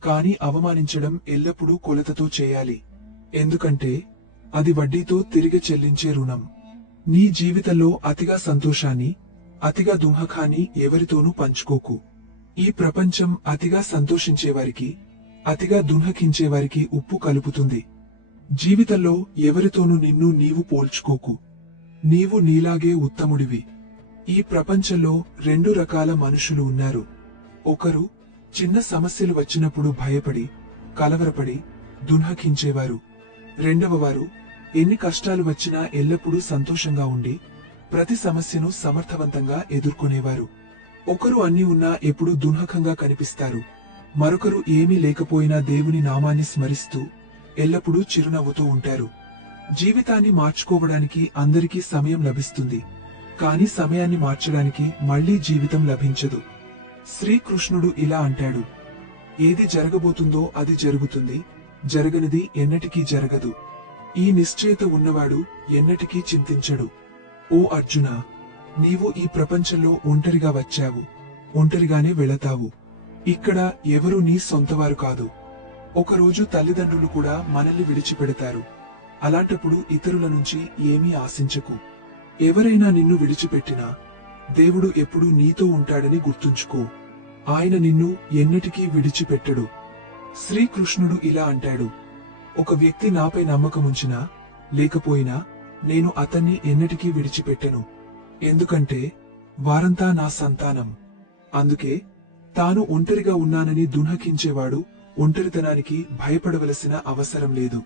కాని అవమానించడం ఎల్లప్పుడూ కొలతతో చేయాలి. ఎందుకంటే అది వడ్డీతో తిరిగి చెల్లించే రుణం. నీ జీవితంలో అతిగా సంతోషాన్ని, అతిగా దుఃఖాన్ని ఎవరితోనూ పంచుకోకు. ఈ ప్రపంచం అతిగా సంతోషించేవారికి, అతిగా దుఃఖించేవారికి ఉప్పు కలుపుతుంది. జీవితంలో ఎవరితోనూ నిన్ను నీవు పోల్చుకోకు. నీవు నీలాగే ఉత్తముడివి. ఈ ప్రపంచంలో 2 రకాల మనుషులు ఉన్నారు. ఒకరు చిన్న సమస్యలు వచ్చినప్పుడు భయపడి, కలవరపడి, దుఃఖించేవారు. రెండవవారు ఎన్ని కష్టాలు వచ్చినా ఎల్లప్పుడూ సంతోషంగా ఉండి ప్రతి సమస్యను సమర్థవంతంగా ఎదుర్కొనేవారు. ఒకరు అన్నీ ఉన్నా ఎప్పుడూ దుఃఖంగా కనిపిస్తారు. మరొకరు ఏమీ లేకపోయినా దేవుని నామాన్ని స్మరిస్తూ ఎల్లప్పుడూ చిరునవ్వుతూ ఉంటారు. జీవితాన్ని మార్చుకోవడానికి అందరికీ సమయం లభిస్తుంది, కాని సమయాన్ని మార్చడానికి మళ్లీ జీవితం లభించదు. శ్రీకృష్ణుడు ఇలా అంటాడు: ఏది జరగబోతుందో అది జరుగుతుంది, జరగనిది ఎన్నటికీ జరగదు. ఈ నిశ్చయత ఉన్నవాడు ఎన్నటికీ చింతించడు. ఓ అర్జునా, నీవు ఈ ప్రపంచంలో ఒంటరిగా వచ్చావు, ఒంటరిగానే వెళతావు. ఇక్కడ ఎవరూ నీ సొంతవారు కాదు. ఒకరోజు తల్లిదండ్రులు కూడా మనల్ని విడిచిపెడతారు. అలాంటప్పుడు ఇతరుల నుంచి ఏమీ ఆశించకు. ఎవరైనా నిన్ను విడిచిపెట్టినా దేవుడు ఎప్పుడూ నీతో ఉంటాడని గుర్తుంచుకో. ఆయన నిన్ను ఎన్నటికీ విడిచిపెట్టడు. శ్రీకృష్ణుడు ఇలా అంటాడు: ఒక వ్యక్తి నాపై నమ్మకముంచినా లేకపోయినా నేను అతన్ని ఎన్నటికీ విడిచిపెట్టను. ఎందుకంటే వారంతా నా సంతానం. అందుకే తాను ఒంటరిగా ఉన్నానని దుఃఖించేవాడు ఒంటరితనానికి భయపడవలసిన అవసరం లేదు.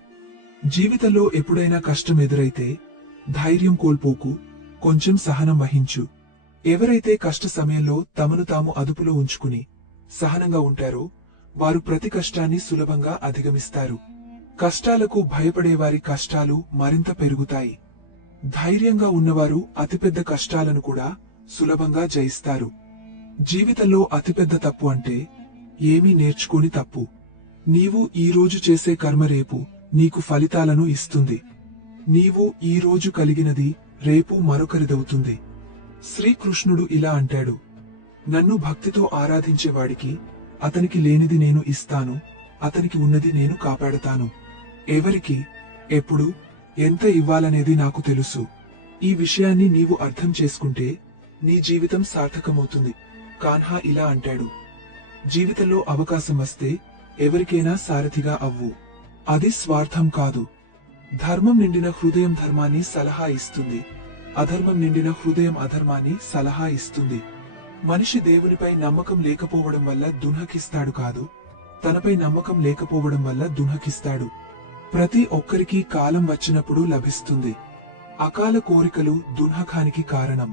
జీవితంలో ఎప్పుడైనా కష్టం ఎదురైతే ధైర్యం కోల్పోకు, కొంచెం సహనం వహించు. ఎవరైతే కష్ట సమయంలో తమను తాము అదుపులో ఉంచుకుని సహనంగా ఉంటారో వారు ప్రతి కష్టాన్ని సులభంగా అధిగమిస్తారు. కష్టాలకు భయపడేవారి కష్టాలు మరింత పెరుగుతాయి. ధైర్యంగా ఉన్నవారు అతిపెద్ద కష్టాలను కూడా సులభంగా జయిస్తారు. జీవితంలో అతిపెద్ద తప్పు అంటే ఏమీ నేర్చుకోని తప్పు. నీవు ఈ రోజు చేసే కర్మ రేపు నీకు ఫలితాలను ఇస్తుంది. నీవు ఈ రోజు కలిగినది రేపు మరొకరిదవుతుంది. శ్రీకృష్ణుడు ఇలా అంటాడు: నన్ను భక్తితో ఆరాధించేవాడికి అతనికి లేనిది నేను ఇస్తాను, అతనికి ఉన్నది నేను కాపాడతాను. ఎవరికి, ఎప్పుడు, ఎంత ఇవ్వాలనేది నాకు తెలుసు. ఈ విషయాన్ని నీవు అర్థం చేసుకుంటే నీ జీవితం సార్థకమవుతుంది. కాన్హా ఇలా అంటాడు: జీవితంలో అవకాశం వస్తే ఎవరికైనా సారథిగా అవ్వు. అది స్వార్థం కాదు. ధర్మం నిండిన హృదయం ధర్మాన్ని సలహా ఇస్తుంది, అధర్మం నిండిన హృదయం అధర్మాన్ని సలహా ఇస్తుంది. మనిషి దేవునిపై నమ్మకం లేకపోవడం వల్ల దుఃఖిస్తాడు కాదు, తనపై నమ్మకం లేకపోవడం వల్ల దుఃఖిస్తాడు. ప్రతి ఒక్కరికి కాలం వచ్చినప్పుడు లభిస్తుంది. అకాల కోరికలు దుఃఖానికి కారణం.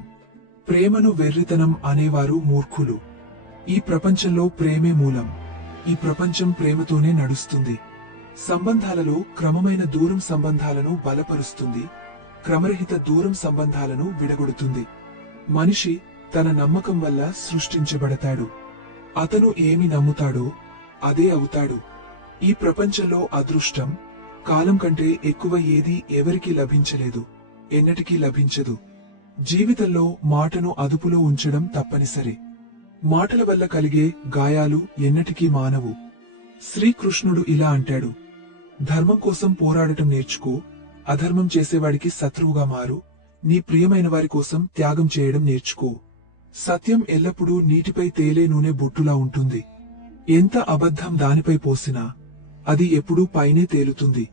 ప్రేమను వెర్రితనం అనేవారు మూర్ఖులు. ఈ ప్రపంచంలో ప్రేమే మూలం. ఈ ప్రపంచం ప్రేమతోనే నడుస్తుంది. సంబంధాలలో క్రమమైన దూరం సంబంధాలను బలపరుస్తుంది, క్రమరహిత దూరం సంబంధాలను విడగొడుతుంది. మనిషి తన నమ్మకం వల్ల సృష్టించబడతాడు. అతను ఏమి నమ్ముతాడో అదే అవుతాడు. ఈ ప్రపంచంలో అదృష్టం, కాలం కంటే ఎక్కువ ఏదీ ఎవరికీ లభించలేదు, ఎన్నటికీ లభించదు. జీవితంలో మాటను అదుపులో ఉంచడం తప్పనిసరి. మాటల వల్ల కలిగే గాయాలు ఎన్నటికీ మానవు. శ్రీకృష్ణుడు ఇలా అంటాడు, ధర్మం కోసం పోరాడటం నేర్చుకో, అధర్మం చేసేవాడికి శత్రువుగా మారు, నీ ప్రియమైన వారి కోసం త్యాగం చేయడం నేర్చుకో. సత్యం ఎల్లప్పుడూ నీటిపై తేలే నూనె బొట్టులా ఉంటుంది. ఎంత అబద్ధం దానిపై పోసినా అది ఎప్పుడూ పైనే తేలుతుంది.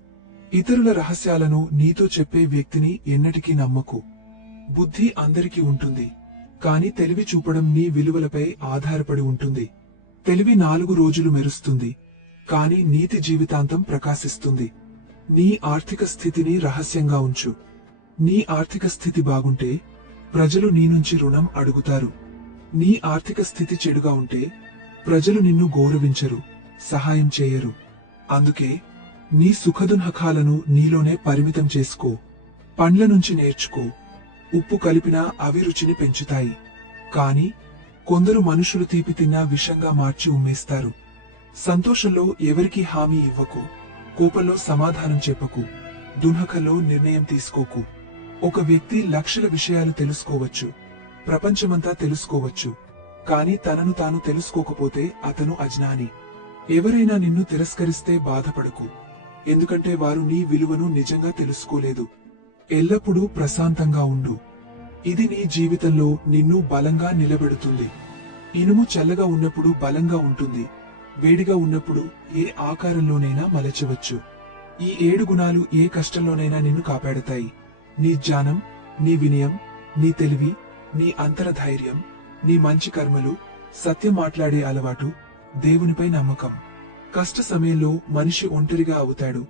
ఇతరుల రహస్యాలను నీతో చెప్పే వ్యక్తిని ఎన్నటికీ నమ్మకు. బుద్ధి అందరికీ ఉంటుంది, కాని తెలివి చూపడం నీ విలువలపై ఆధారపడి ఉంటుంది. తెలివి 4 రోజులు మెరుస్తుంది, కాని నీతి జీవితాంతం ప్రకాశిస్తుంది. నీ ఆర్థిక స్థితిని రహస్యంగా ఉంచు. నీ ఆర్థిక స్థితి బాగుంటే ప్రజలు నీ నుంచి రుణం అడుగుతారు. నీ ఆర్థిక స్థితి చెడుగా ఉంటే ప్రజలు నిన్ను గౌరవించరు, సహాయం చేయరు. అందుకే నీ సుఖదున్హకాలను నీలోనే పరిమితం చేసుకో. పండ్ల నుంచి నేర్చుకో. ఉప్పు కలిపినా అవి రుచిని పెంచుతాయి, కాని కొందరు మనుషులు తీపి తిన్నా విషంగా మార్చి ఉమ్మేస్తారు. సంతోషంలో ఎవరికీ హామీ ఇవ్వకు, కోపంలో సమాధానం చెప్పకు, దున్హకంలో నిర్ణయం తీసుకోకు. ఒక వ్యక్తి లక్షల విషయాలు తెలుసుకోవచ్చు, ప్రపంచమంతా తెలుసుకోవచ్చు, కాని తనను తాను తెలుసుకోకపోతే అతను అజ్ఞాని. ఎవరైనా నిన్ను తిరస్కరిస్తే బాధపడకు, ఎందుకంటే వారు నీ విలువను నిజంగా తెలుసుకోలేదు. ఎల్లప్పుడూ ప్రశాంతంగా ఉండు. ఇది నీ జీవితంలో నిన్ను బలంగా నిలబెడుతుంది. ఇనుము చల్లగా ఉన్నప్పుడు బలంగా ఉంటుంది, వేడిగా ఉన్నప్పుడు ఏ ఆకారంలోనైనా మలచవచ్చు. ఈ 7 గుణాలు ఏ కష్టంలోనైనా నిన్ను కాపాడతాయి. నీ జ్ఞానం, నీ వినయం, నీ తెలివి, నీ అంతరధైర్యం, నీ మంచి కర్మలు, సత్యం మాట్లాడే అలవాటు, దేవునిపై నమ్మకం. కష్ట సమయంలో మనిషి ఒంటరిగా అవుతాడు,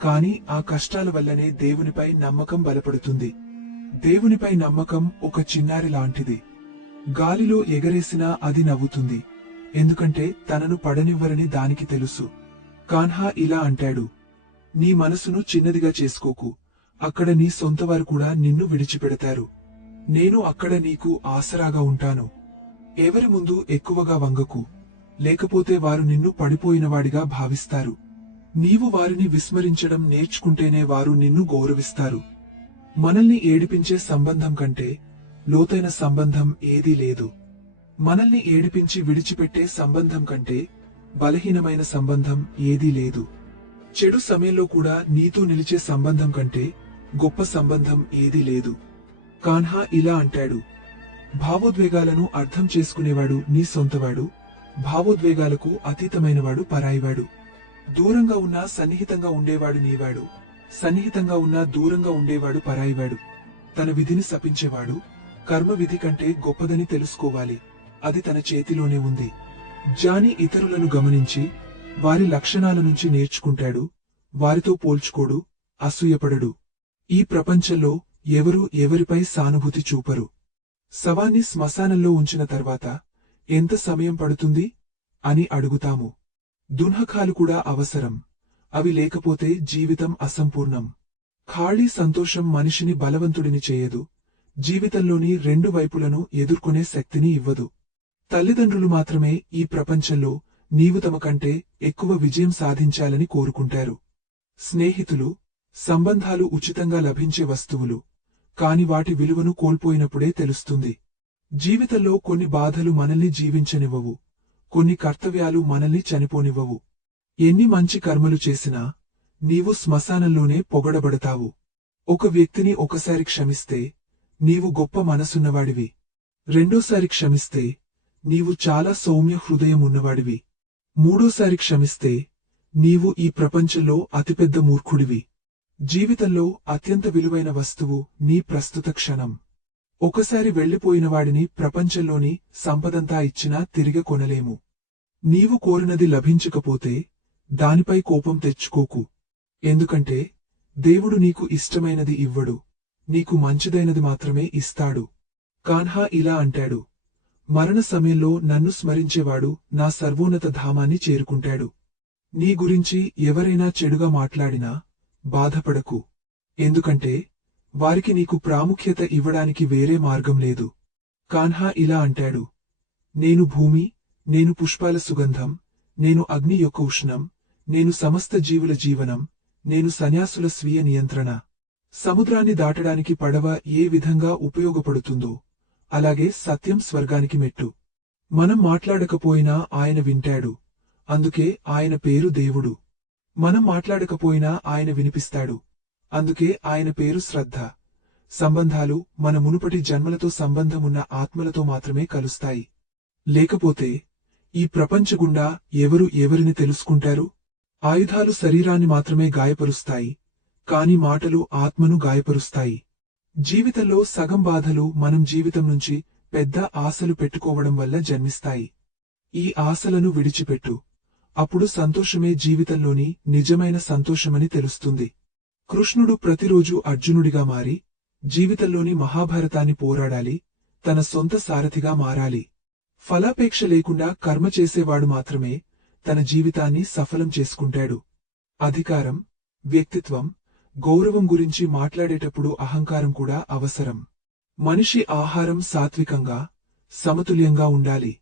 కాని ఆ కష్టాల వల్లనే దేవునిపై నమ్మకం బలపడుతుంది. దేవునిపై నమ్మకం ఒక చిన్నారి లాంటిది. గాలిలో ఎగరేసినా అది నవ్వుతుంది, ఎందుకంటే తనను పడనివ్వరని దానికి తెలుసు. కాన్హా ఇలా అంటాడు, నీ మనసును చిన్నదిగా చేసుకోకు, అక్కడ నీ సొంతవారు కూడా నిన్ను విడిచిపెడతారు. నేను అక్కడ నీకు ఆసరాగా ఉంటాను. ఎవరి ముందు ఎక్కువగా వంగకు, లేకపోతే వారు నిన్ను పడిపోయినవాడిగా భావిస్తారు. నీవు వారిని విస్మరించడం నేర్చుకుంటేనే వారు నిన్ను గౌరవిస్తారు. మనల్ని ఏడిపించే సంబంధం కంటే లోతైన సంబంధం ఏదీ లేదు. మనల్ని ఏడిపించి విడిచిపెట్టే సంబంధం కంటే బలహీనమైన సంబంధం ఏదీ లేదు. చెడు సమయంలో కూడా నీతో నిలిచే సంబంధం కంటే గొప్ప సంబంధం ఏదీ లేదు. కాన్హా ఇలా అంటాడు, భావోద్వేగాలను అర్థం చేసుకునేవాడు నీ సొంతవాడు, భావోద్వేగాలకు అతీతమైనవాడు పరాయివాడు. దూరంగా ఉన్నా సన్నిహితంగా ఉండేవాడు నీవాడు, సన్నిహితంగా ఉన్నా దూరంగా ఉండేవాడు పరాయివాడు. తన విధిని శపించేవాడు కర్మ విధి కంటే గొప్పదని తెలుసుకోవాలి, అది తన చేతిలోనే ఉంది. జ్ఞాని ఇతరులను గమనించి వారి లక్షణాల నుంచి నేర్చుకుంటాడు, వారితో పోల్చుకోడు, అసూయపడడు. ఈ ప్రపంచంలో ఎవరూ ఎవరిపై సానుభూతి చూపరు. శవాన్ని శ్మశానంలో ఉంచిన తర్వాత ఎంత సమయం పడుతుంది అని అడుగుతాము. దున్హకాలు కూడా అవసరం, అవి లేకపోతే జీవితం అసంపూర్ణం. ఖాళీ సంతోషం మనిషిని బలవంతుడిని చేయదు, జీవితంలోని 2 వైపులను ఎదుర్కొనే శక్తిని ఇవ్వదు. తల్లిదండ్రులు మాత్రమే ఈ ప్రపంచంలో నీవు తమ కంటే ఎక్కువ విజయం సాధించాలని కోరుకుంటారు. స్నేహితులు, సంబంధాలు ఉచితంగా లభించే వస్తువులు, కాని వాటి విలువను కోల్పోయినప్పుడే తెలుస్తుంది. జీవితంలో కొన్ని బాధలు మనల్ని జీవించనివ్వవు, కొన్ని కర్తవ్యాలు మనల్ని చనిపోనివ్వవు. ఎన్ని మంచి కర్మలు చేసినా నీవు శ్మశానంలోనే పొగడబడతావు. ఒక వ్యక్తిని ఒకసారి క్షమిస్తే నీవు గొప్ప మనసున్నవాడివి, రెండోసారి క్షమిస్తే నీవు చాలా సౌమ్య హృదయం ఉన్నవాడివి, మూడోసారి క్షమిస్తే నీవు ఈ ప్రపంచంలో అతిపెద్ద మూర్ఖుడివి. జీవితంలో అత్యంత విలువైన వస్తువు నీ ప్రస్తుత క్షణం. ఒకసారి వెళ్లిపోయినవాడిని ప్రపంచంలోని సంపదంతా ఇచ్చినా తిరిగి కొనలేము. నీవు కోరినది లభించకపోతే దానిపై కోపం తెచ్చుకోకు, ఎందుకంటే దేవుడు నీకు ఇష్టమైనది ఇవ్వడు, నీకు మంచిదైనది మాత్రమే ఇస్తాడు. కాన్హా ఇలా అంటాడు, మరణ సమయంలో నన్ను స్మరించేవాడు నా సర్వోన్నత ధామాన్ని చేరుకుంటాడు. నీ గురించి ఎవరైనా చెడుగా మాట్లాడినా బాధపడకు, ఎందుకంటే వారికి నీకు ప్రాముఖ్యత ఇవ్వడానికి వేరే మార్గం లేదు. కాన్హా ఇలా అంటాడు, నేను భూమి, నేను పుష్పాల సుగంధం, నేను అగ్ని యొక్క ఉష్ణం, నేను సమస్త జీవుల జీవనం, నేను సన్యాసుల స్వీయ నియంత్రణ. సముద్రాన్ని దాటడానికి పడవ ఏ విధంగా ఉపయోగపడుతుందో అలాగే సత్యం స్వర్గానికి మెట్టు. మనం మాట్లాడకపోయినా ఆయన వింటాడు. అందుకే ఆయన పేరు దేవుడు. మనం మాట్లాడకపోయినా ఆయన వినిపిస్తాడు. అందుకే ఆయన పేరు శ్రద్ధ. సంబంధాలు మన మునుపటి జన్మలతో సంబంధమున్న ఆత్మలతో మాత్రమే కలుస్తాయి. లేకపోతే ఈ ప్రపంచగుండా ఎవరు ఎవరిని తెలుసుకుంటారు? ఆయుధాలు శరీరాన్ని మాత్రమే గాయపరుస్తాయి, కాని మాటలు ఆత్మను గాయపరుస్తాయి. జీవితంలో సగం బాధలు మనం జీవితం నుంచి పెద్ద ఆశలు పెట్టుకోవడం వల్ల జన్మిస్తాయి. ఈ ఆశలను విడిచిపెట్టు. అప్పుడు సంతోషమే జీవితంలోని నిజమైన సంతోషమని తెలుస్తుంది. కృష్ణుడు ప్రతిరోజూ అర్జునుడిగా మారి జీవితంలోని మహాభారతాన్ని పోరాడాలి, తన సొంత సారథిగా మారాలి. ఫలాపేక్ష లేకుండా కర్మ చేసేవాడు మాత్రమే తన జీవితాన్ని సఫలం చేసుకుంటాడు. అధికారం, వ్యక్తిత్వం, గౌరవం గురించి మాట్లాడేటప్పుడు అహంకారం కూడా అవసరం. మనిషి ఆహారం సాత్వికంగా, సమతుల్యంగా ఉండాలి.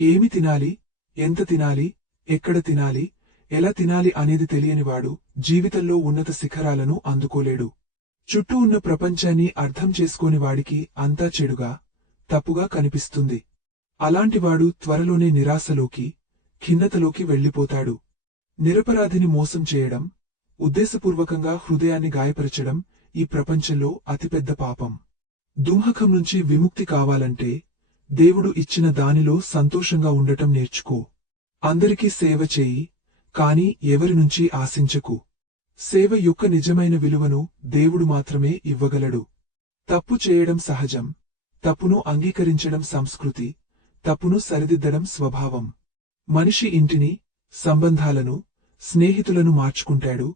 ఏమి తినాలి, ఎంత తినాలి, ఎక్కడ తినాలి, ఎలా తినాలి అనేది తెలియనివాడు జీవితంలో ఉన్నత శిఖరాలను అందుకోలేడు. చుట్టూ ఉన్న ప్రపంచాన్ని అర్థం చేసుకోని వాడికి అంతా చెడుగా, తప్పుగా కనిపిస్తుంది. అలాంటివాడు త్వరలోనే నిరాశలోకి, ఖిన్నతలోకి వెళ్ళిపోతాడు. నిరపరాధిని మోసం చేయడం, ఉద్దేశపూర్వకంగా హృదయాన్ని గాయపరచడం ఈ ప్రపంచంలో అతిపెద్ద పాపం. దుంహకం నుంచి విముక్తి కావాలంటే దేవుడు ఇచ్చిన దానిలో సంతోషంగా ఉండటం నేర్చుకో. అందరికీ సేవ చేయి, కాని ఎవరి నుంచి ఆశించకు. సేవ యొక్క నిజమైన విలువను దేవుడు మాత్రమే ఇవ్వగలడు. తప్పు చేయడం సహజం, తప్పును అంగీకరించడం సంస్కృతి, తప్పును సరిదిద్దడం స్వభావం. మనిషి ఇంటిని, సంబంధాలను, స్నేహితులను మార్చుకుంటాడు,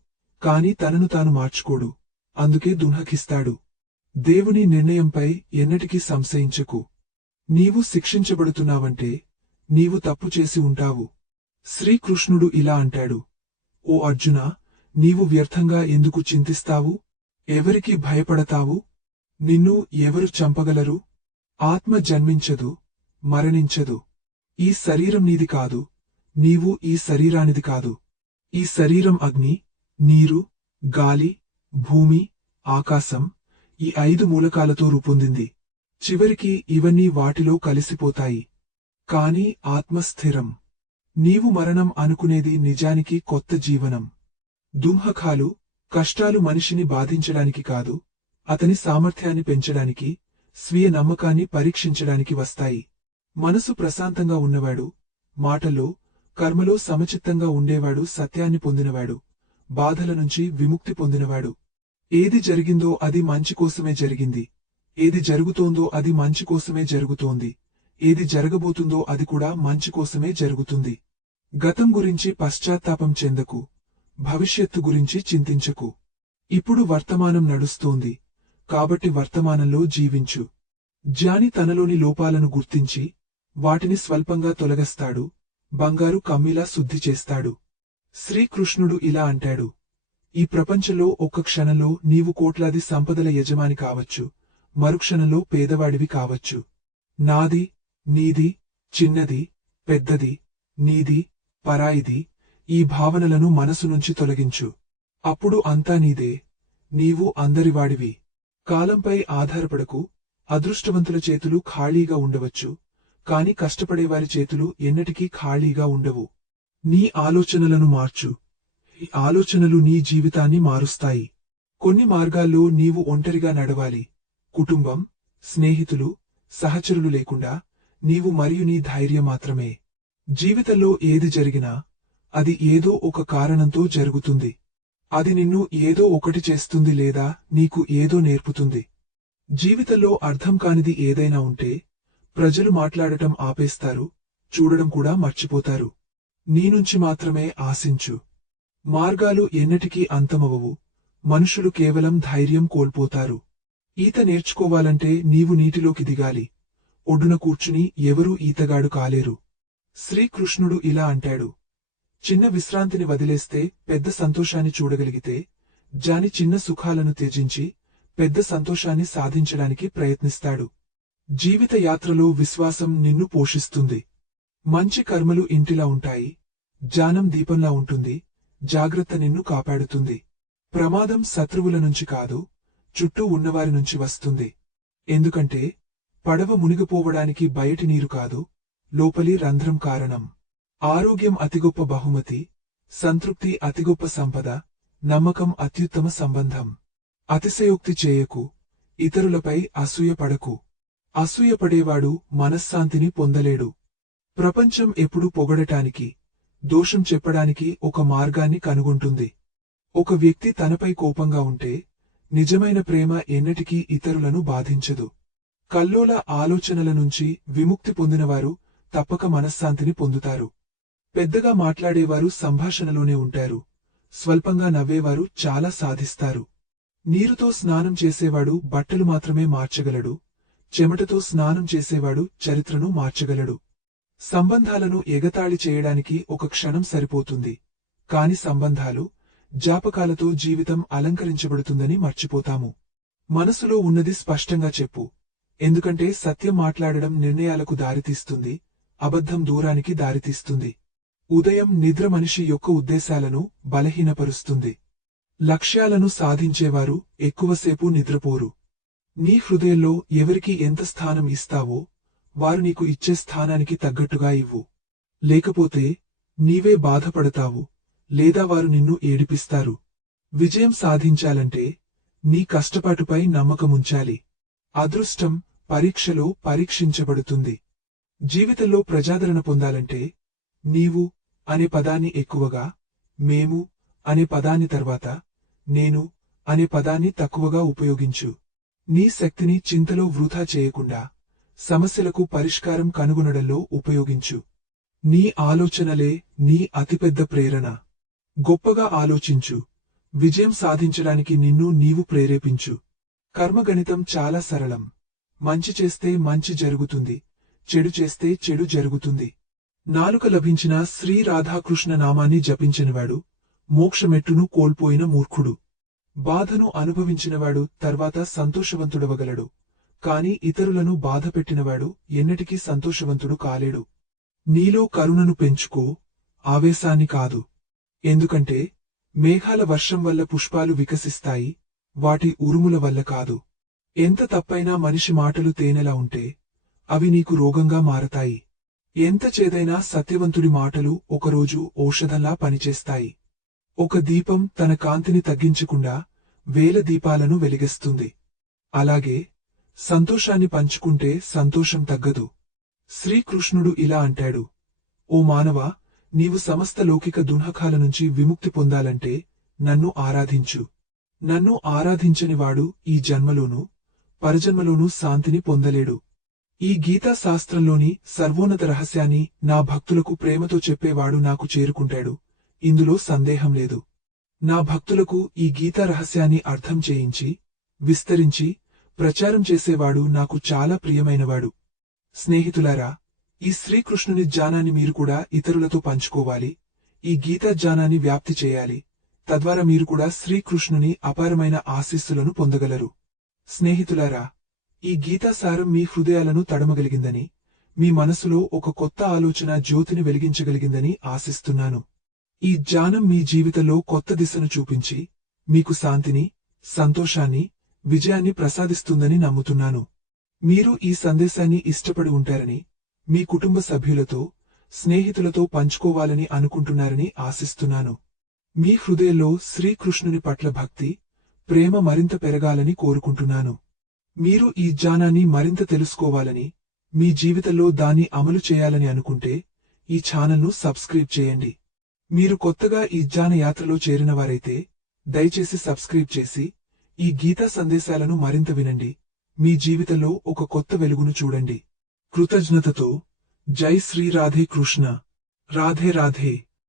కాని తనను తాను మార్చుకోడు. అందుకే దుంహకిస్తాడు. దేవుని నిర్ణయంపై ఎన్నటికీ సంశయించకు. నీవు శిక్షించబడుతున్నావంటే నీవు తప్పు చేసి ఉంటావు. శ్రీకృష్ణుడు ఇలా అంటాడు: ఓ అర్జునా, నీవు వ్యర్థంగా ఎందుకు చింతిస్తావు? ఎవరికి భయపడతావు? నిన్ను ఎవరు చంపగలరు? ఆత్మ జన్మించదు, మరణించదు. ఈ శరీరం నీది కాదు, నీవు ఈ శరీరానిది కాదు. ఈ శరీరం అగ్ని, నీరు, గాలి, భూమి, ఆకాశం, ఈ 5 మూలకాలతో రూపొందింది. చివరికి ఇవన్నీ వాటిలో కలిసిపోతాయి. కాని ఆత్మ స్థిరం. నీవు మరణం అనుకునేది నిజానికి కొత్త జీవనం. దుంహకాలు, కష్టాలు మనిషిని బాధించడానికి కాదు, అతని సామర్థ్యాన్ని పెంచడానికి, స్వీయ నమ్మకాన్ని పరీక్షించడానికి వస్తాయి. మనసు ప్రశాంతంగా ఉన్నవాడు, మాటలో, కర్మలో సమచిత్తంగా ఉండేవాడు సత్యాన్ని పొందినవాడు, బాధల నుంచి విముక్తి పొందినవాడు. ఏది జరిగిందో అది మంచి కోసమే జరిగింది, ఏది జరుగుతోందో అది మంచి కోసమే జరుగుతోంది, ఏది జరగబోతుందో అది కూడా మంచి కోసమే జరుగుతుంది. గతం గురించి పశ్చాత్తాపం చెందకు, భవిష్యత్తు గురించి చింతించకు. ఇప్పుడు వర్తమానం నడుస్తోంది, కాబట్టి వర్తమానంలో జీవించు. జ్ఞాని తనలోని లోపాలను గుర్తించి వాటిని స్వల్పంగా తొలగస్తాడు, బంగారు కమ్మిలా శుద్ధి చేస్తాడు. శ్రీకృష్ణుడు ఇలా అంటాడు: ఈ ప్రపంచంలో ఒక్క క్షణంలో నీవు కోట్లాది సంపదల యజమాని కావచ్చు, మరుక్షణంలో పేదవాడివి కావచ్చు. నాది, నీది, చిన్నది, పెద్దది, నీది, పరాయిది, ఈ భావనలను మనసు నుంచి తొలగించు. అప్పుడు అంతా నీదే, నీవు అందరివాడివి. కాలంపై ఆధారపడకు. అదృష్టవంతుల చేతులు ఖాళీగా ఉండవచ్చు, కాని కష్టపడేవారి చేతులు ఎన్నటికీ ఖాళీగా ఉండవు. నీ ఆలోచనలను మార్చు. ఈ ఆలోచనలు నీ జీవితాన్ని మారుస్తాయి. కొన్ని మార్గాల్లో నీవు ఒంటరిగా నడవాలి. కుటుంబం, స్నేహితులు, సహచరులు లేకుండా నీవు మరియు నీ ధైర్యం మాత్రమే. జీవితంలో ఏది జరిగినా అది ఏదో ఒక కారణంతో జరుగుతుంది. అది నిన్ను ఏదో ఒకటి చేస్తుంది లేదా నీకు ఏదో నేర్పుతుంది. జీవితంలో అర్థం కానిది ఏదైనా ఉంటే ప్రజలు మాట్లాడటం ఆపేస్తారు, చూడడం కూడా మర్చిపోతారు. నీనుంచి మాత్రమే ఆశించు. మార్గాలు ఎన్నటికీ అంతమవవు, మనుషులు కేవలం ధైర్యం కోల్పోతారు. ఈత నేర్చుకోవాలంటే నీవు నీటిలోకి దిగాలి, ఒడ్డున కూర్చుని ఎవరూ ఈతగాడు కాలేరు. శ్రీకృష్ణుడు ఇలా అంటాడు: చిన్న విశ్రాంతిని వదిలేస్తే పెద్ద సంతోషాన్ని చూడగలిగితే, జాని చిన్న సుఖాలను త్యజించి పెద్ద సంతోషాన్ని సాధించడానికి ప్రయత్నిస్తాడు. జీవిత యాత్రలో విశ్వాసం నిన్ను పోషిస్తుంది. మంచి కర్మలు ఇంటిలా ఉంటాయి, జ్ఞానం దీపంలా ఉంటుంది, జాగ్రత్త నిన్ను కాపాడుతుంది. ప్రమాదం శత్రువుల నుంచి కాదు, చుట్టూ ఉన్నవారి నుంచి వస్తుంది. ఎందుకంటే పడవ మునిగిపోవడానికి బయటి నీరు కాదు, లోపలి రంధ్రం కారణం. ఆరోగ్యం అతిగొప్ప బహుమతి, సంతృప్తి అతిగొప్ప సంపద, నమ్మకం అత్యుత్తమ సంబంధం. అతిశయోక్తి చేయకు, ఇతరులపై అసూయపడకు. అసూయపడేవాడు మనశ్శాంతిని పొందలేడు. ప్రపంచం ఎప్పుడూ పొగడటానికి, దోషం చెప్పడానికి ఒక మార్గాన్ని కనుగొంటుంది. ఒక వ్యక్తి తనపై కోపంగా ఉంటే నిజమైన ప్రేమ ఎన్నటికీ ఇతరులను బాధించదు. కల్లోల ఆలోచనల నుంచి విముక్తి పొందినవారు తప్పక మనశ్శాంతిని పొందుతారు. పెద్దగా మాట్లాడేవారు సంభాషణలోనే ఉంటారు, స్వల్పంగా నవ్వేవారు చాలా సాధిస్తారు. నీరుతో స్నానం చేసేవాడు బట్టలు మాత్రమే మార్చగలడు, చెమటతో స్నానం చేసేవాడు చరిత్రను మార్చగలడు. సంబంధాలను ఎగతాళి చేయడానికి ఒక క్షణం సరిపోతుంది, కాని సంబంధాలు, జ్ఞాపకాలతో జీవితం అలంకరించబడుతుందని మర్చిపోతాము. మనసులో ఉన్నది స్పష్టంగా చెప్పు, ఎందుకంటే సత్యం మాట్లాడడం నిర్ణయాలకు దారితీస్తుంది, అబద్ధం దూరానికి దారితీస్తుంది. ఉదయం నిద్ర మనిషి యొక్క ఉద్దేశాలను బలహీనపరుస్తుంది. లక్ష్యాలను సాధించేవారు ఎక్కువసేపు నిద్రపోరు. నీ హృదయంలో ఎవరికి ఎంత స్థానం ఇస్తావో వారు నీకు ఇచ్చే స్థానానికి తగ్గట్టుగా ఇవ్వు. లేకపోతే నీవే బాధపడతావు, లేదా వారు నిన్ను ఏడిపిస్తారు. విజయం సాధించాలంటే నీ కష్టపాటుపై నమ్మకముంచాలి. అదృష్టం పరీక్షలో పరీక్షించబడుతుంది. జీవితంలో ప్రజాదరణ పొందాలంటే నీవు అనే పదాన్ని ఎక్కువగా, మేము అనే పదాన్ని తర్వాత, నేను అనే పదాన్ని తక్కువగా ఉపయోగించు. నీ శక్తిని చింతలో వృథా చేయకుండా సమస్యలకు పరిష్కారం కనుగొనడంలో ఉపయోగించు. నీ ఆలోచనలే నీ అతిపెద్ద ప్రేరణ. గొప్పగా ఆలోచించు, విజయం సాధించడానికి నిన్ను నీవు ప్రేరేపించు. కర్మగణితం చాలా సరళం. మంచి చేస్తే మంచి జరుగుతుంది, చెడు చేస్తే చెడు జరుగుతుంది. నాలుక లభించిన శ్రీ రాధాకృష్ణ నామాన్ని జపించినవాడు మోక్షమెట్టును కోల్పోయిన మూర్ఖుడు. బాధను అనుభవించినవాడు తర్వాత సంతోషవంతుడవగలడు, కాని ఇతరులను బాధపెట్టినవాడు ఎన్నటికీ సంతోషవంతుడు కాలేడు. నీలో కరుణను పెంచుకో, ఆవేశాన్ని కాదు. ఎందుకంటే మేఘాల వర్షం వల్ల పుష్పాలు వికసిస్తాయి, వాటి ఉరుముల వల్ల కాదు. ఎంత తప్పైనా మనిషి మాటలు తేనెలా ఉంటే అవి నీకు రోగంగా మారతాయి. ఎంత చేదైనా సత్యవంతుడి మాటలు ఒకరోజు ఔషధంలా పనిచేస్తాయి. ఒక దీపం తన కాంతిని తగ్గించకుండా వేల దీపాలను వెలిగిస్తుంది. అలాగే సంతోషాన్ని పంచుకుంటే సంతోషం తగ్గదు. శ్రీకృష్ణుడు ఇలా అంటాడు, ఓ మానవా, నీవు సమస్త లౌకిక దుఃఖాల నుంచి విముక్తి పొందాలంటే నన్ను ఆరాధించు. నన్ను ఆరాధించనివాడు ఈ జన్మలోనూ పరజన్మలోనూ శాంతిని పొందలేడు. ఈ గీతా శాస్త్రంలోని సర్వోన్నత రహస్యాన్ని నా భక్తులకు ప్రేమతో చెప్పేవాడు నాకు చేరుకుంటాడు, ఇందులో సందేహం లేదు. నా భక్తులకు ఈ గీతా రహస్యాన్ని అర్థం చేయించి, విస్తరించి, ప్రచారం చేసేవాడు నాకు చాలా ప్రియమైనవాడు. స్నేహితులారా, ఈ శ్రీకృష్ణుని జ్ఞానాన్ని మీరు కూడా ఇతరులతో పంచుకోవాలి. ఈ గీతా జ్ఞానాన్ని వ్యాప్తి చేయాలి. తద్వారా మీరు కూడా శ్రీకృష్ణుని అపారమైన ఆశీస్సులను పొందగలరు. స్నేహితులారా, ఈ గీతాసారం మీ హృదయాలను తడమగలిగిందని, మీ మనసులో ఒక కొత్త ఆలోచన జ్యోతిని వెలిగించగలిగిందని ఆశిస్తున్నాను. ఈ జ్ఞానం మీ జీవితంలో కొత్త దిశను చూపించి, మీకు శాంతిని, సంతోషాన్ని, విజయాన్ని ప్రసాదిస్తుందని నమ్ముతున్నాను. మీరు ఈ సందేశాన్ని ఇష్టపడి ఉంటారని, మీ కుటుంబ సభ్యులతో, స్నేహితులతో పంచుకోవాలని అనుకుంటున్నారని ఆశిస్తున్నాను. మీ హృదయంలో శ్రీకృష్ణుని పట్ల భక్తి, ప్రేమ మరింత పెరగాలని కోరుకుంటున్నాను. మీరు ఈ జ్ఞానాన్ని మరింత తెలుసుకోవాలని, మీ జీవితంలో దాన్ని అమలు చేయాలని అనుకుంటే ఈ ఛానల్ను సబ్స్క్రైబ్ చేయండి. మీరు కొత్తగా ఈ జ్ఞాన యాత్రలో చేరినవారైతే దయచేసి సబ్స్క్రైబ్ చేసి ఈ గీతా సందేశాలను మరింత వినండి. మీ జీవితంలో ఒక కొత్త వెలుగును చూడండి. కృతజ్ఞతతో జై శ్రీ రాధే కృష్ణ. రాధే రాధే.